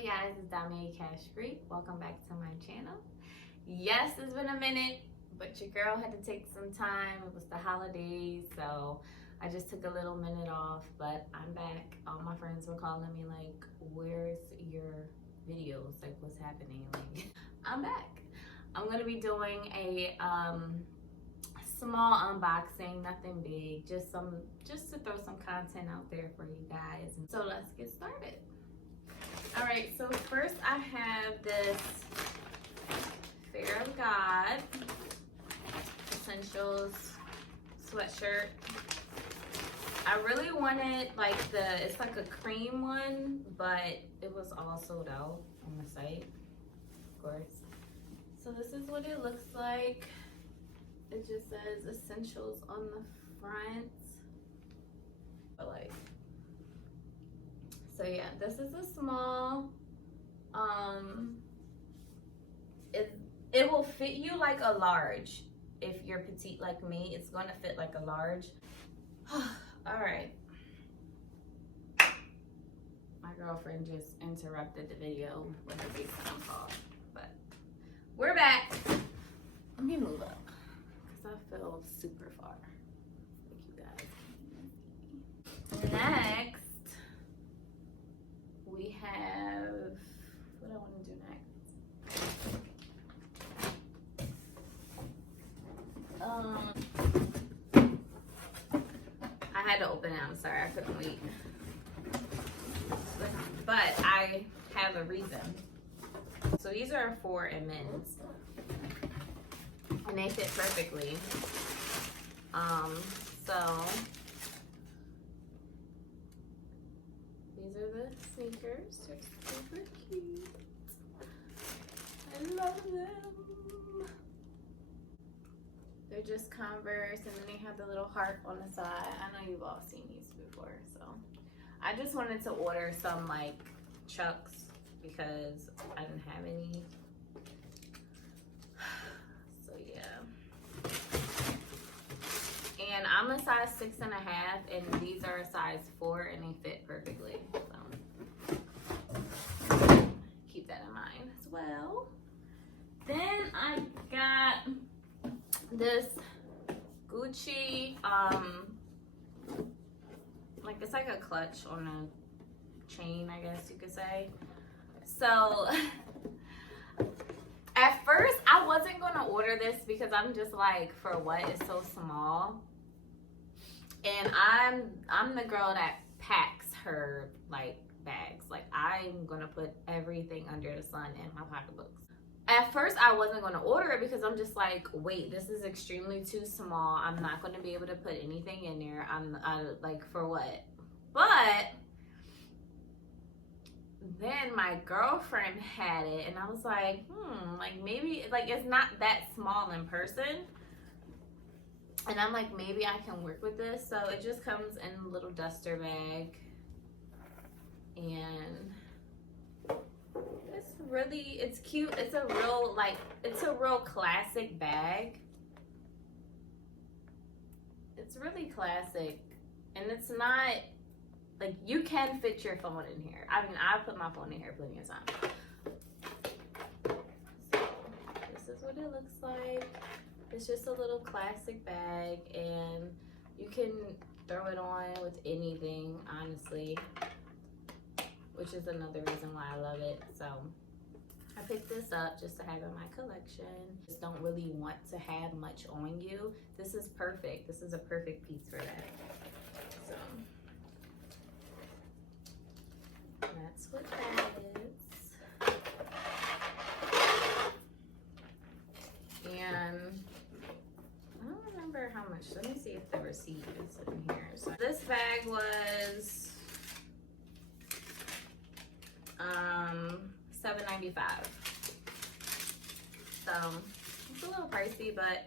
Hey guys, it's Dami Cash Free. Welcome back to my channel. Yes, it's been a minute, but your girl had to take some time. It was the holidays, so I just took a little minute off, but I'm back. All my friends were calling me like, where's your videos? Like, what's happening? Like, I'm back. I'm gonna be doing a small unboxing, nothing big, just to throw some content out there for you guys. So let's get started. All right, so first I have this Fear of God Essentials sweatshirt. I really wanted like it's like a cream one, but it was all sold out on the site, of course. So this is what it looks like. It just says Essentials on the front. But like, so yeah, this is a small. It will fit you like a large. If you're petite like me, it's gonna fit like a large. All right. My girlfriend just interrupted the video with a big phone call, but we're back. Let me move up because I feel super far. Like you guys. Next, we have, what I want to do next. I had to open it. I'm sorry, I couldn't wait. But I have a reason. So these are for a men's, and they fit perfectly. So these are the sneakers. They're super cute. I love them. They're just Converse, and then they have the little heart on the side. I know you've all seen these before, so I just wanted to order some like Chucks because I didn't have any. So yeah. And I'm a size 6.5, and these are a size 4, and they fit perfectly. So keep that in mind as well. Then I got this Gucci, like it's like a clutch on a chain, I guess you could say. So at first I wasn't gonna order this because I'm just like, for what? It's so small. And I'm the girl that packs her like bags. Like I'm gonna put everything under the sun in my pocketbooks. At first I wasn't gonna order it because I'm just like, wait, this is extremely too small. I'm not gonna be able to put anything in there. I like, for what? But then my girlfriend had it, and I was like, like maybe, like it's not that small in person. And I'm like, maybe I can work with this. So it just comes in a little duster bag. And it's cute. It's a real, like, it's a real classic bag. It's really classic. And it's not, like, you can fit your phone in here. I mean, I put my phone in here plenty of times. So this is what it looks like. It's just a little classic bag, and you can throw it on with anything, honestly, which is another reason why I love it. So I picked this up just to have in my collection. Just don't really want to have much on you. This is perfect. This is a perfect piece for that. So that's what that is. And I don't remember how much. Let me see if the receipt is in here. So this bag was $7.95. So it's a little pricey, but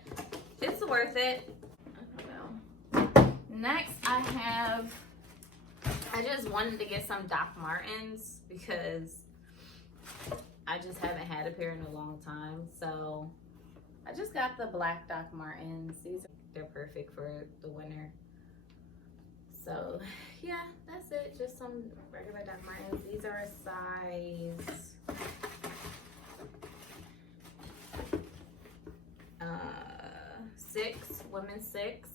it's worth it. I don't know. Next, I just wanted to get some Doc Martens because I just haven't had a pair in a long time. So I just got the black Doc Martens. They're perfect for the winter. So yeah, that's it. Just some regular Dr. Martens. These are a size 6, women's 6,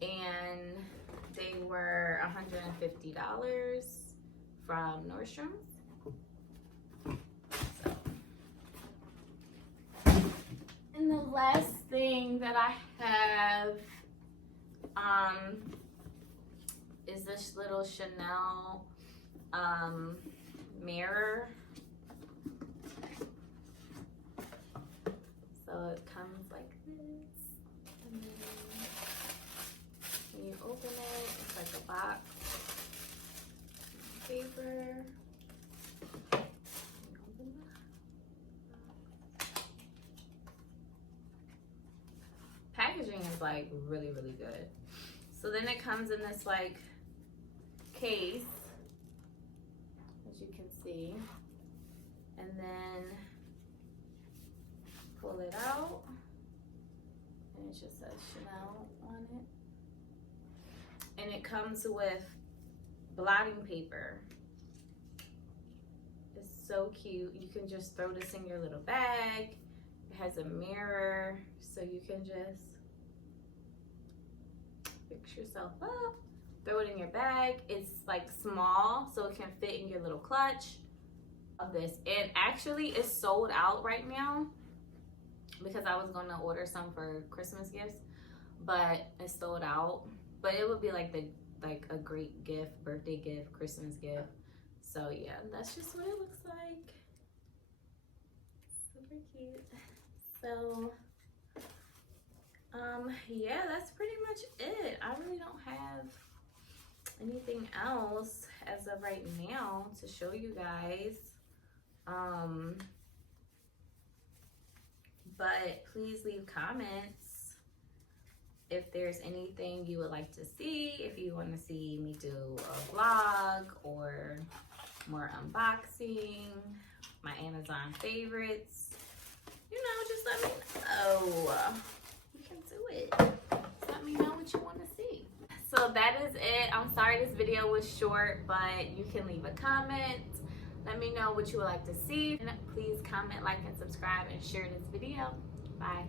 and they were $150 from Nordstrom's. So, and the last thing that I have is this little Chanel mirror. So it comes like this, and then when you open it, it's like a box, paper. Packaging is like really, really good. So then it comes in this like case, as you can see, and then pull it out, and it just says Chanel on it. And it comes with blotting paper. It's so cute. You can just throw this in your little bag. It has a mirror, so you can just fix yourself up, throw it in your bag. It's like small, so it can fit in your little clutch of this. And actually it's sold out right now because I was gonna order some for Christmas gifts, but it's sold out. But it would be like a great gift, birthday gift, Christmas gift. So yeah, that's just what it looks like. Super cute. So yeah, that's pretty much it. I really don't have anything else as of right now to show you guys. But please leave comments if there's anything you would like to see, if you want to see me do a vlog or more unboxing, my Amazon favorites, you know, just let me know. You can do it. Just let me know what you want to see. So that is it. I'm sorry this video was short, but you can leave a comment. Let me know what you would like to see. And please comment, like, and subscribe, and share this video. Bye.